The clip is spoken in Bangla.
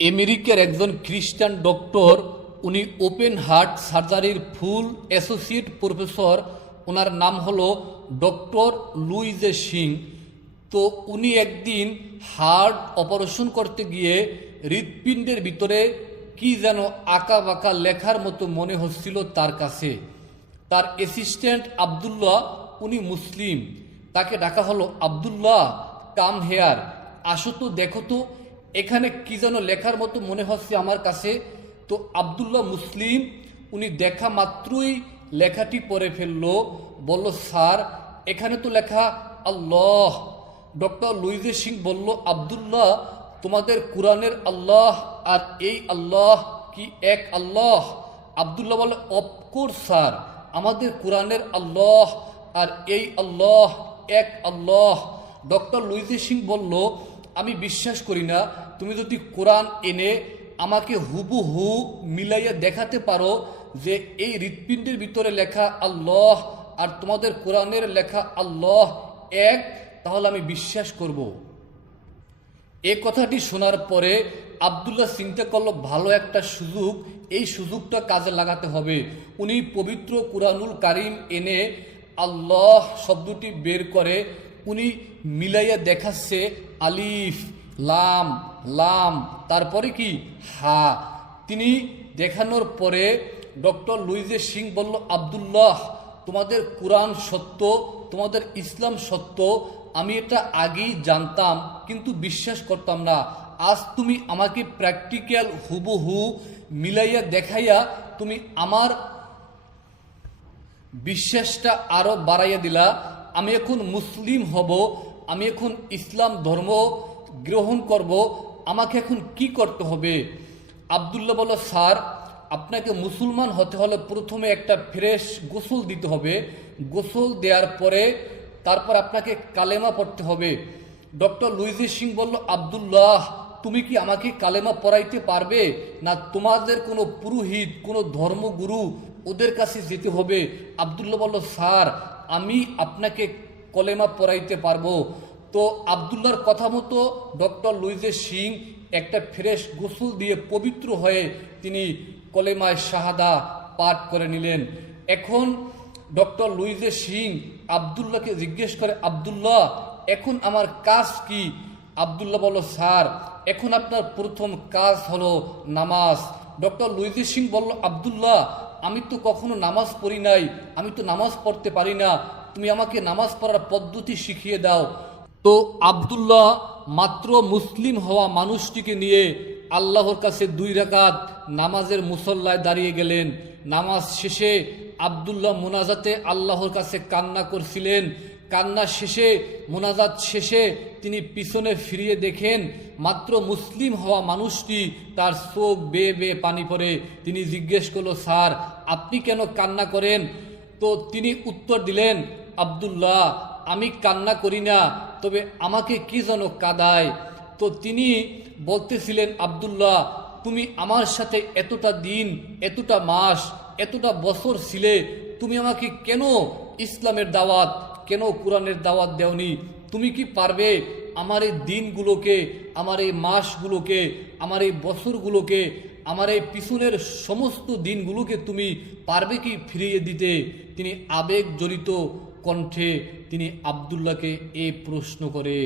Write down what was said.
আমেরিকার একজন খ্রিস্টান ডক্টর, উনি ওপেন হার্ট সার্জারির ফুল অ্যাসোসিয়েট প্রফেসর। ওনার নাম হলো ডক্টর লুইজে সিং তো উনি একদিন হার্ট অপারেশন করতে গিয়ে হৃৎপিণ্ডের ভিতরে কি যেন আঁকা বাঁকা লেখার মতো মনে হচ্ছিল তার কাছে। তার অ্যাসিস্ট্যান্ট আবদুল্লাহ, উনি মুসলিম। তাকে ডাকা হলো আবদুল্লাহ কাম হেয়ার আসো তো দেখো তো এখানে কি যেন লেখার মতো মনে হচ্ছে আমার কাছে। তো আবদুল্লাহ মুসলিম, উনি দেখা মাত্রই লেখাটি পড়ে ফেলল। বলল, স্যার, এখানে তো লেখা আল্লাহ। ডক্টর লুইজে সিং বলল, আবদুল্লাহ, তোমাদের কোরআনের আল্লাহ আর এই আল্লাহ কি এক আল্লাহ? আবদুল্লাহ বলে অফকোর্স স্যার, আমাদের কোরআনের আল্লাহ আর এই আল্লাহ এক আল্লাহ। ডক্টর লুইজে সিং বলল আমি বিশ্বাস করি না, তুমি যদি কোরআন এনে আমাকে হুবহু মিলাইয়া দেখাতে পারো যে এই হৃৎপিণ্ডের ভিতরে লেখা আল্লাহ আর তোমাদের কোরআনের লেখা আল্লাহ এক, তাহলে আমি বিশ্বাস করব। এ কথাটি শোনার পরে আবদুল্লাহ চিন্তা করল, ভালো একটা সুযোগ, এই সুযোগটা কাজে লাগাতে হবে। উনি পবিত্র কুরআনুল কারিম এনে আল্লাহ শব্দটি বের করে উনি মিলাইয়া দেখাচ্ছে আলিফ, লাম লাম, তারপরে কি? হা। তিনি দেখানোর পরে ডক্টর লুইজে সিং বলল, আবদুল্লাহ, তোমাদের কোরআন সত্য, তোমাদের ইসলাম সত্য, আমি এটা আগেই জানতাম, কিন্তু বিশ্বাস করতাম না। আজ তুমি আমাকে প্র্যাকটিক্যাল হুবহু মিলাইয়া দেখাইয়া তুমি আমার বিশ্বাসটা আরও বাড়াইয়া দিলা। আমি এখন মুসলিম হব, আমি এখন ইসলাম ধর্ম গ্রহণ করব, আমাকে এখন কি করতে হবে? আবদুল্লাহ বলো স্যার, আপনাকে মুসলমান হতে হলে প্রথমে একটা ফ্রেশ গোসল দিতে হবে। গোসল দেওয়ার পরে তারপর আপনাকে কালেমা পড়তে হবে। ডক্টর লুইজি সিং বলল, আবদুল্লাহ, তুমি কি আমাকে কালেমা পড়াইতে পারবে? না, তোমাদের কোনো পুরোহিত, কোনো ধর্মগুরু ওদের কাছে যেতে হবে? আবদুল্লাহ বলল, স্যার আমি আপনাকে কলেমা পড়াইতে পারব। তো আবদুল্লাহর কথা মতো ডক্টর লুইজে সিং একটা ফ্রেশ গোসল দিয়ে পবিত্র হয়ে তিনি কলেমায় শাহাদা পাঠ করে নিলেন। এখন ডক্টর লুইজে সিং আবদুল্লাহকে জিজ্ঞেস করে, আবদুল্লাহ, এখন আমার কাজ কি? আবদুল্লাহ বলো স্যার, এখন আপনার প্রথম কাজ হলো নামাজ। ডক্টর লুইজি সিং বলল, আবদুল্লাহ আমি তো কখনো নামাজ পড়ি নাই, আমি তো নামাজ পড়তে পারি না। তুমি আমাকে নামাজ পড়ার পদ্ধতি শিখিয়ে দাও। তো আবদুল্লাহ মাত্র মুসলিম হওয়া মানুষটিকে নিয়ে আল্লাহর কাছে দুই রাকাত নামাজের মুসল্লায় দাঁড়িয়ে গেলেন। নামাজ শেষে আবদুল্লাহ মোনাজাতে আল্লাহর কাছে কান্না করছিলেন। কান্না শেষে, মোনাজাত শেষে তিনি পিছনে ফিরিয়ে দেখেন, মাত্র মুসলিম হওয়া মানুষটি তার চোখ বেয়ে বেয়ে পানি পড়ে। তিনি জিজ্ঞেস করল, স্যার, আপনি কেন কান্না করেন? তো তিনি উত্তর দিলেন, আবদুল্লাহ, আমি কান্না করি না, তবে আমাকে কি যেন কাদায়? তো তিনি বলতেছিলেন, আবদুল্লাহ, তুমি আমার সাথে এতটা দিন, এতটা মাস, এতটা বছর ছিলে, তুমি আমাকে কেন ইসলামের দাওয়াত কেন কোরআনের দাওয়াত দেওনি? তুমি কি পারবে আমার এই দিনগুলোকে, আমার এই মাসগুলোকে, আমার এই বছরগুলোকে, আমার এই পিছনের সমস্ত দিনগুলোকে তুমি পারবে কি ফিরিয়ে দিতে? তিনি আবেগ জড়িত কণ্ঠে তিনি আবদুল্লাহকে এ প্রশ্ন করে।